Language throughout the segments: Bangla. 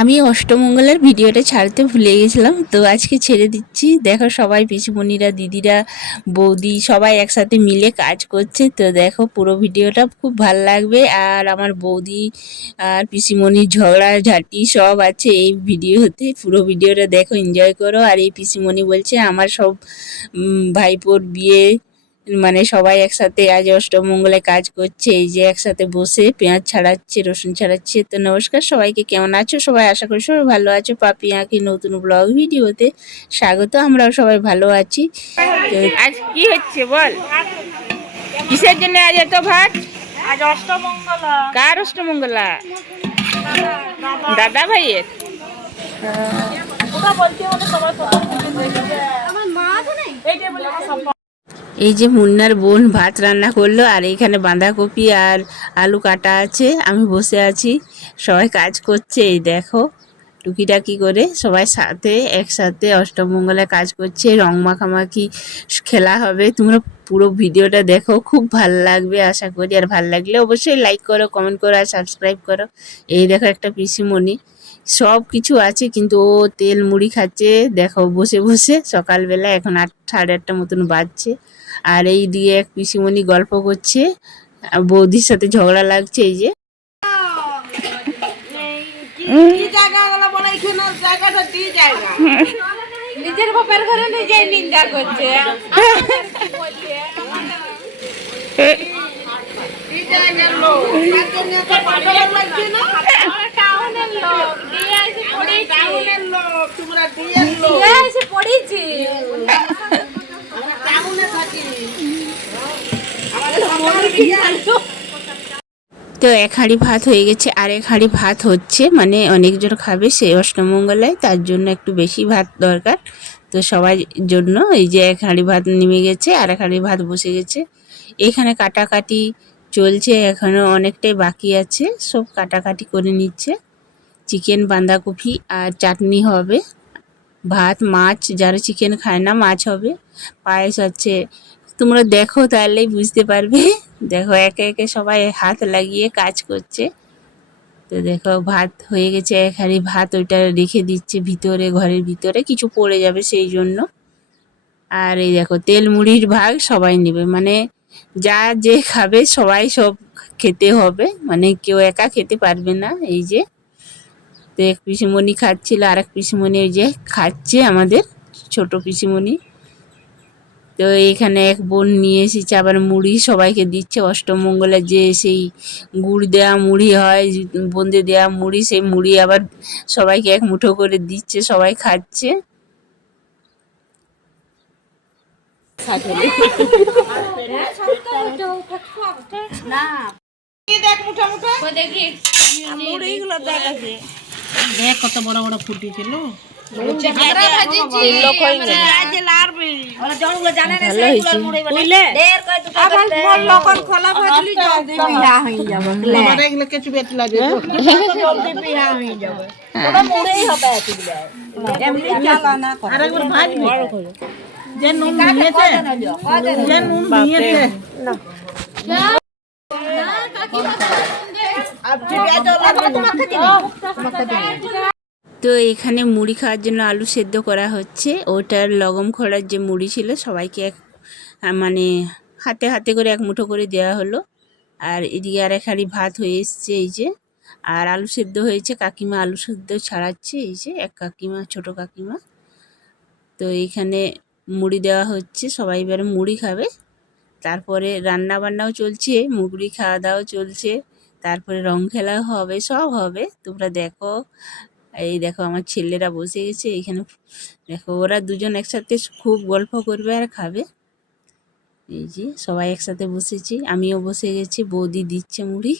আমি অষ্টমঙ্গলার ভিডিওটা ছাড়তে ভুলে গেছিলাম, তো আজকে ছেড়ে দিচ্ছি। দেখো সবাই পিসিমণিরা, দিদিরা, বৌদি সবাই একসাথে মিলে কাজ করছে। তো দেখো পুরো ভিডিওটা খুব ভাল লাগবে। আর আমার বৌদি আর পিসিমণির ঝগড়া ঝাঁটি সব আছে এই ভিডিওতে। পুরো ভিডিওটা দেখো, এনজয় করো। আর এই পিসিমণি বলছে আমার সব ভাইপোর বিয়ে, মানে সবাই একসাথে আজ অষ্টমঙ্গলায় কাজ করছে। এই যে একসাথে বসে পেঁয়াজ ছাড়াচ্ছে, রসুন ছাড়াচ্ছে। তো নমস্কার সবাইকে, কেমন আছো সবাই? আশা করি সবাই ভালো আছো। পাপি আঁকি নতুন ব্লগ ভিডিওতে স্বাগত। আমরাও সবাই ভালো আছি। আজ কি হচ্ছে বল, কিসের জন্য আজ এত ভাত? আজ অষ্টমঙ্গলা। কার অষ্টমঙ্গলা? দাদা ভাইয়ের। ওটা বলতে হলে সবাই আমার মা তো নেই এইটাই বলে সব। এই যে মুন্নার বোন ভাত রান্না করলো, আর এখানে বাঁধাকপি আর আলু কাটা আছে। আমি বসে আছি, সবাই কাজ করছে। এই দেখো টুকিটাকি করে সবাই সাথে একসাথে অষ্টমঙ্গলায় কাজ করছে। রং মাখামাখি খেলা হবে। তোমরা পুরো ভিডিওটা দেখো, খুব ভাল লাগবে আশা করি। আর ভাল লাগলে অবশ্যই লাইক করো, কমেন্ট করো আর সাবস্ক্রাইব করো। এই দেখো একটা পিসিমণি, সব কিছু আছে কিন্তু ও তেল মুড়ি খাচ্ছে। দেখো বসে বসে, সকালবেলা এখন 8, সাড়ে 8টা মতন বাজছে। আর এই দিকে এক পিসিমণি গল্প করছে, বৌদির সাথে ঝগড়া লাগছে। এই যে নিজের বাপের ঘরে নিজেই নিন্দা করছে। তো এক হাঁড়ি ভাত হয়ে গেছে, আর এক হাঁড়ি ভাত হচ্ছে, মানে অনেকজন খাবে সেই অষ্টমঙ্গলায়, তার জন্য একটু বেশি ভাত দরকার। তো সবার জন্য এই যে এক হাঁড়ি ভাত নেমে গেছে, আর এক হাঁড়ি ভাত বসে গেছে। এখানে কাটাকাটি চলছে, এখনো অনেকটাই বাকি আছে, সব কাটাকাটি করে নিচ্ছে। চিকেন, বাঁধাকপি আর চাটনি হবে। ভাত, মাছ, যারা চিকেন খায় না মাছ হবে, পায়েস আছে। তোমরা দেখো তাহলেই বুঝতে পারবে। দেখো একে একে সবাই হাত লাগিয়ে কাজ করছে। তো দেখো ভাত হয়ে গেছে, এক হাঁড়ি ভাত ওইটা রেখে দিচ্ছে ভিতরে, ঘরের ভিতরে কিছু পড়ে যাবে সেই জন্য। আর এই দেখো তেল মুড়ির ভাগ সবাই নেবে, মানে যা যে খাবে সবাই সব খেতে হবে, মানে কেউ একা খেতে পারবে না। এই যে তো এক পিসিমণি খাচ্ছিল, আর এক পিসিমণি এই যে খাচ্ছে, আমাদের ছোট পিসিমণি। তো এখানে এক বোন নিয়ে এসেছে আবার মুড়ি, সবাইকে দিচ্ছে। অষ্টমঙ্গলে যে সেই গুড় দেওয়া মুড়ি হয়, বোঁদে দেওয়া মুড়ি, সেই মুড়ি আবার সবাইকে এক মুঠো করে দিচ্ছে, সবাই খাচ্ছে। দেখ কত বড় বড় ফুটি ছিল। তো এখানে মুড়ি খাওয়ার জন্য আলু সেদ্ধ করা হচ্ছে। ওটার লগম খোড়ার যে মুড়ি ছিল সবাইকে এক মানে হাতে হাতে করে এক মুঠো করে দেওয়া হলো। আর এদিকে আর এক হাঁড়ি ভাত হয়ে এসছে এই যে। আর আলু সেদ্ধ হয়েছে, কাকিমা আলু সেদ্ধ ছাড়াচ্ছে। এই যে এক কাকিমা, ছোট কাকিমা। তো এইখানে মুড়ি দেওয়া হচ্ছে, সবাই এবারে মুড়ি খাবে। তারপরে রান্না বান্নাও চলছে, মুগরি খাওয়া দাওয়াও চলছে, তারপরে রং খেলাও হবে, সব হবে। তোমরা দেখো, এই দেখো আমার ছেলেরা বসে গেছে এইখানে। দেখো ওরা দুজন একসাথে খুব গল্প করবে আর খাবে। এই যে সবাই একসাথে বসেছি, আমিও বসে গেছি। বৌদি দিচ্ছে মুড়ি,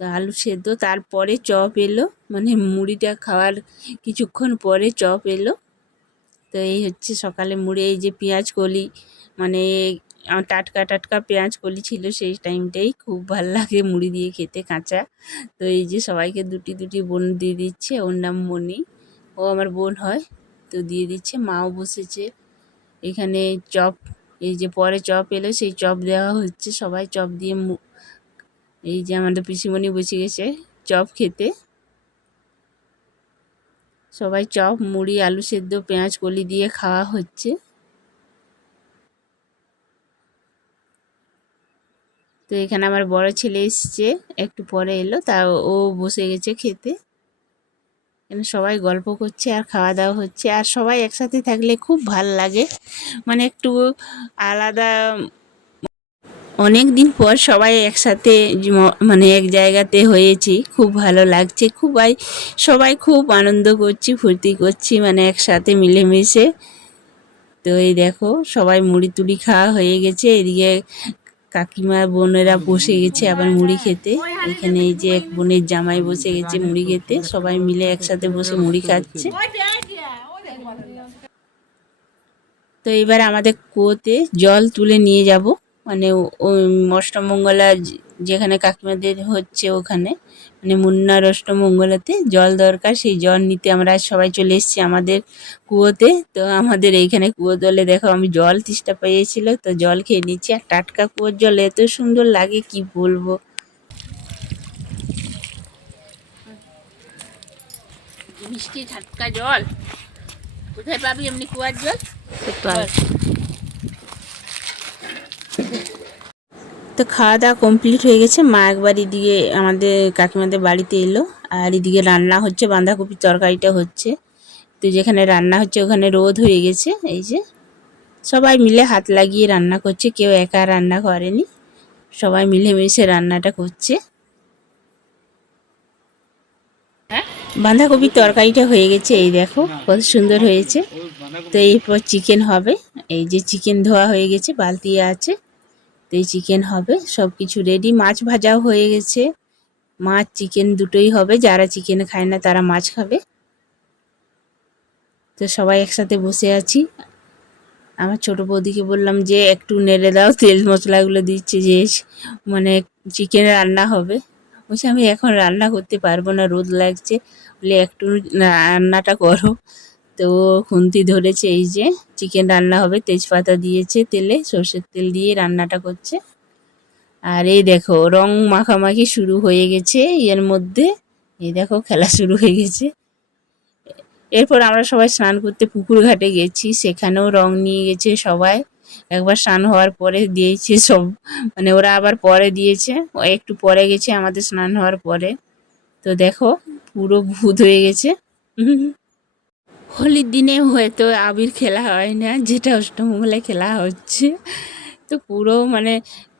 তো আলু সেদ্ধ, তারপরে চপ এলো, মানে মুড়িটা খাওয়ার কিছুক্ষণ পরে চপ এলো। তো এই হচ্ছে সকালে মুড়ি। এই যে পেঁয়াজ কলি, মানে টাটকা টাটকা পেঁয়াজ কলি ছিল সেই টাইমটাই, খুব ভাল লাগে মুড়ি দিয়ে খেতে কাঁচা। তো এই যে সবাইকে দুটি দুটি বোন দিয়ে দিচ্ছে, ওর নাম মণি, ও আমার বোন হয়। তো দিয়ে দিচ্ছে, মাও বসেছে এখানে। চপ, এই যে পরে চপ এলো, সেই চপ দেওয়া হচ্ছে, সবাই চপ দিয়ে এই যে আমাদের পিসিমণি বসে গেছে চপ খেতে। সবাই চপ মুড়ি আলু সেদ্ধ পেঁয়াজ কলি দিয়ে খাওয়া হচ্ছে। তো এখানে আমার বড় ছেলে এসছে, একটু পরে এলো, তা ও বসে গেছে খেতে। এখানে সবাই গল্প করছে আর খাওয়া দাওয়া হচ্ছে, আর সবাই একসাথে থাকলে খুব ভাল লাগে, মানে একটু আলাদা। অনেক দিন পর সবাই একসাথে মানে এক জায়গাতে হয়েছি, খুব ভালো লাগছে। সবাই খুব আনন্দ করছি, ফুর্তি করছি, মানে একসাথে মিলেমিশে। তো এই দেখো সবাই মুড়ি টুড়ি খাওয়া হয়ে গেছে, এদিকে কাকিমা বোনেরা বসে গেছে আবার মুড়ি খেতে। এখানে এই যে এক বোনের জামাই বসে গেছে মুড়ি খেতে, সবাই মিলে একসাথে বসে মুড়ি খাচ্ছে। তো এবার আমাদের কুয়োতে জল তুলে নিয়ে যাব, মানে ওই অষ্টমঙ্গলা যেখানে কাকিমাদের হচ্ছে ওখানে, মানে মুন্নার অষ্টমঙ্গলাতে জল দরকার, সেই জল নিতে আমরা সবাই চলে এসেছি আমাদের কুয়োতে। তো আমাদের এইখানে কুয়ো জলে দেখো আমি জল তেষ্টা পেয়েছিল, তো জল খেয়ে নিচ্ছি। আর টাটকা কুয়োর জল এত সুন্দর লাগে কি বলবো। মিষ্টি টাটকা জল কোথায় পাবি এমনি কুয়ার জল? তো খাওয়া দাওয়া কমপ্লিট হয়ে গেছে, মা একবার এদিকে আমাদের কাকিমাদের বাড়িতে এলো, আর এদিকে রান্না হচ্ছে, বাঁধাকপির তরকারিটা হচ্ছে। তো যেখানে রান্না হচ্ছে ওখানে রোদ হয়ে গেছে, এই যে সবাই মিলে হাত লাগিয়ে রান্না করছে, কেউ একা রান্না করেনি, সবাই মিলেমিশে রান্নাটা করছে। বাঁধাকপির তরকারিটা হয়ে গেছে, এই দেখো কত সুন্দর হয়েছে। তো এরপর চিকেন হবে, এই যে চিকেন ধোয়া হয়ে গেছে, বালতি আছে, তো এই চিকেন হবে, সব কিছু রেডি। মাছ ভাজাও হয়ে গেছে, মাছ চিকেন দুটোই হবে, যারা চিকেন খায় না তারা মাছ খাবে। তো সবাই একসাথে বসে আছি। আমার ছোট বৌদিকে বললাম যে একটু নেড়ে দাও, তেল মশলাগুলো দিচ্ছে যে মানে চিকেন রান্না হবে। বলছে আমি এখন রান্না করতে পারবো না, রোদ লাগছে, বলে একটু রান্নাটা করো। তো খুন্তি ধরেছে, এই যে চিকেন রান্না হবে, তেজপাতা দিয়েছে, তেলে সর্ষের তেল দিয়ে রান্নাটা করছে। আর এই দেখো রং মাখামাখি শুরু হয়ে গেছে এর মধ্যে, এই দেখো খেলা শুরু হয়ে গেছে। এরপর আমরা সবাই স্নান করতে পুকুর ঘাটে গেছি, সেখানেও রং নিয়ে গেছে সবাই। একবার স্নান হওয়ার পরে দিয়েছে সব, মানে ওরা আবার পরে দিয়েছে, ও একটু পরে গেছে আমাদের স্নান হওয়ার পরে। তো দেখো পুরো ভূত হয়ে গেছে। হোলির দিনে হয়তো আবির খেলা হয় না, যেটা অষ্টমঙ্গলায় খেলা হচ্ছে। তো পুরো মানে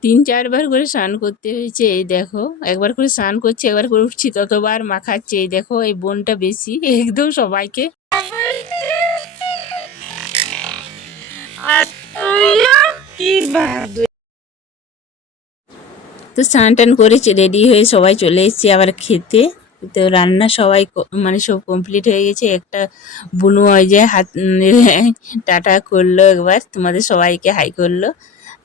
3-4 বার করে স্নান করতে হয়েছে। এই দেখো একবার করে স্নান করছে, একবার করে উঠছি, ততবার মাখাচ্ছে। এই দেখো এই বোনটা বেশি একদম সবাইকে। তো স্নান টান করে রেডি হয়ে সবাই চলে এসেছি আবার খেতে। তো রান্না সবাই মানে সব কমপ্লিট হয়ে গেছে। একটা বুনু ওই যে হাত টাটা করলো, একবার তোমাদের সবাইকে হাই করলো।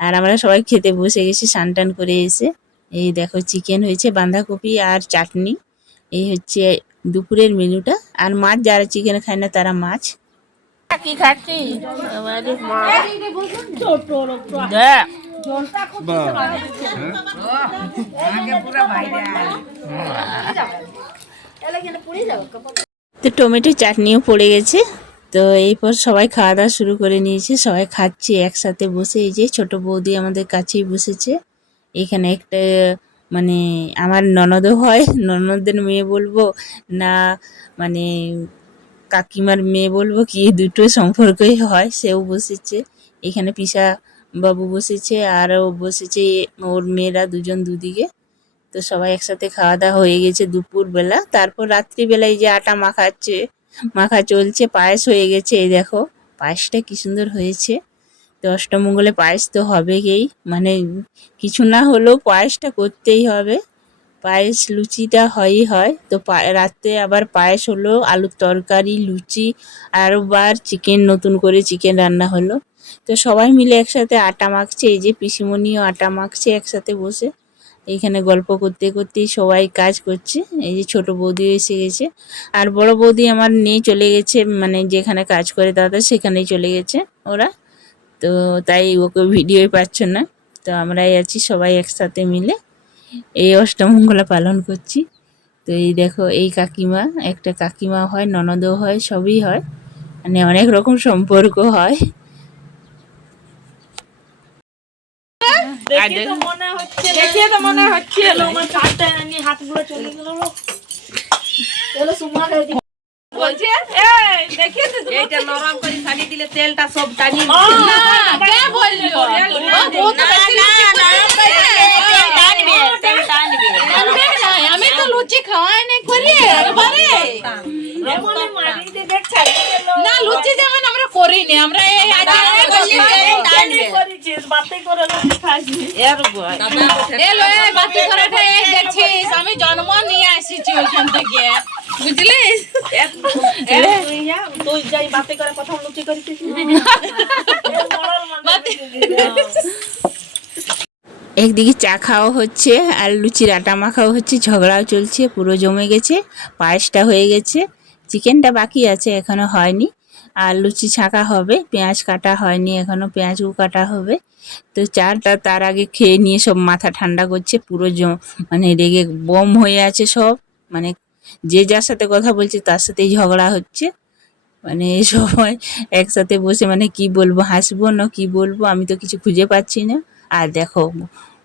আর আমরা সবাই খেতে বসে গেছি স্নান টান করে এসে। এই দেখো চিকেন হয়েছে, বাঁধাকপি আর চাটনি, এই হচ্ছে দুপুরের মেনুটা। আর মাছ, যারা চিকেন খায় না তারা মাছ। কি খাচ্ছি তো টমেটো চাটনিও পড়ে গেছে। তো এরপর সবাই খাওয়া দাওয়া শুরু করে নিয়েছে, সবাই খাচ্ছে একসাথে বসে। এই যে ছোট বৌদি আমাদের কাছেই বসেছে। এখানে একটা মানে আমার ননদও হয়, ননদের মেয়ে বলবো না, মানে কাকিমার মেয়ে বলবো কি, দুটো সম্পর্কই হয়, সেও বসেছে। এখানে পিসা বাবু বসেছে, আরও বসেছে ওর মেয়েরা দুজন দুদিকে। তো সবাই একসাথে খাওয়া দাওয়া হয়ে গেছে দুপুরবেলা। তারপর রাত্রিবেলায় যে আটা মাখা চলছে, পায়েস হয়ে গেছে। এই দেখো পায়েসটা কি সুন্দর হয়েছে। তো অষ্টমঙ্গলে পায়েস তো হবেই, মানে কিছু না হলেও পায়েসটা করতেই হবে। পায়েস লুচিটা হয়ই হয়। তো রাত্রে আবার পায়েস হলো, আলুর তরকারি, লুচি, আরবার চিকেন, নতুন করে চিকেন রান্না হলো। তো সবাই মিলে একসাথে আটা মাখছে, এই যে পিসিমণিও আটা মাখছে একসাথে বসে। এইখানে গল্প করতে করতেই সবাই কাজ করছে। এই যে ছোট বৌদিও এসে গেছে, আর বড় বৌদি আমার নেই, চলে গেছে, মানে যেখানে কাজ করে দাদা সেখানেই চলে গেছে ওরা। তো তাই ওকে ভিডিওই পাচ্ছ না। তো আমরাই আছি সবাই একসাথে মিলে এই অষ্টমঙ্গলা পালন করছি। তো এই দেখো এই কাকিমা, একটা কাকিমা হয়, ননদও হয়, সবই হয়, মানে অনেক রকম সম্পর্ক হয়। দেখে তো মনে হচ্ছে আমার চারটা নিয়ে হাতগুলো চলে গেল। চলো সুমা বলছে এই দেখিস এইটা নরম করে ছাড়িয়ে দিলে তেলটা সব টানিয়ে নিচ্ছে। কে বললো ও বহুত বেশি না নরম করে তেল টানবে, তেল টানবে। আমি তো লুচি খাওয়াই নাই করি আরে এমনই মারিতে দেখছ না লুচি যেমন আমরা করি না, আমরা এই আজকে তেল টানবে করেছিস বাতে করে লুচি খাইছি এর বয় এলো এই বাতে করাটা এই দেখছিস আমি জন্ম নিয়ে আসিছি ওখান থেকে বুঝলিস। তুই যাই বাতে করে প্রথম লুচি করিস একদিকে চা খাওয়া হচ্ছে আর লুচির আটা মাখাও হচ্ছে, ঝগড়াও চলছে, পুরো জমে গেছে। পায়েসটা হয়ে গেছে, চিকেনটা বাকি আছে এখনো হয়নি। আর লুচি ছাঁকা হবে, পেঁয়াজ কাটা হয়নি এখনো, পেঁয়াজও কাটা হবে। তো চাটা তার আগে খেয়ে নিয়ে সব মাথা ঠান্ডা করছে, পুরো মানে রেগে বম হয়ে আছে সব, মানে যে যার সাথে কথা বলছে তার সাথেই ঝগড়া হচ্ছে। মানে এই সময় একসাথে বসে মানে কি বলবো, হাসবো না কি বলবো, আমি তো কিছু খুঁজে পাচ্ছি না। আর দেখো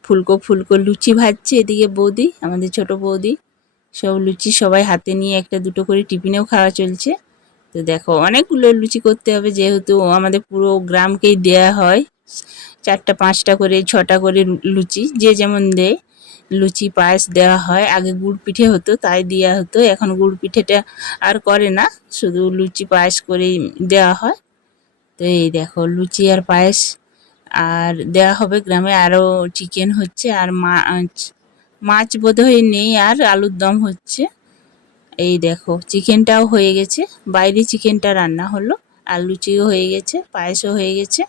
ফুলকো ফুলকো লুচি ভাজছে এদিকে বৌদি, আমাদের ছোট বৌদি, সব লুচি সবাই হাতে নিয়ে একটা দুটো করে টিফিনেও খাওয়া চলছে। তো দেখো অনেকগুলো লুচি করতে হবে, যেহেতু আমাদের পুরো গ্রামকেই দেয়া হয় 4টা 5টা করে 6টা করে লুচি, যে যেমন দেয়। লুচি পায়েস দেওয়া হয়, আগে গুড় পিঠে হতো তাই দেওয়া হতো, এখন গুড় পিঠেটা আর করে না, শুধু লুচি পায়েস করেই দেওয়া হয়। তো এই দেখো লুচি আর পায়েস আর দেওয়া হবে গ্রামে। আরও চিকেন হচ্ছে আর মাছ, মাছ বোধহয় নেই, আর আলুর দম হচ্ছে। এই দেখো চিকেনটাও হয়ে গেছে, বাইরে চিকেনটা রান্না হলো, আর লুচিও হয়ে গেছে, পায়েসও হয়ে গেছে,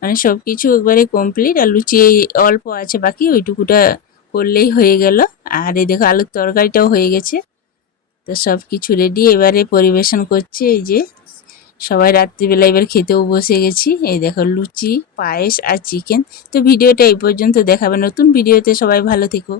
মানে সব কিছু একবারে কমপ্লিট। আর লুচি এই অল্প আছে বাকি, ওইটুকুটা করলেই হয়ে গেল। আর এই দেখো আলুর তরকারিটাও হয়ে গেছে। তো সব কিছু রেডি, এবারে পরিবেশন করছে এই যে সবাই, রাত্রিবেলা এবার খেতেও বসে গেছি। এই দেখো লুচি, পায়েস আর চিকেন। তো ভিডিওটা এই পর্যন্ত দেখাবে, নতুন ভিডিওতে সবাই ভালো থেকো।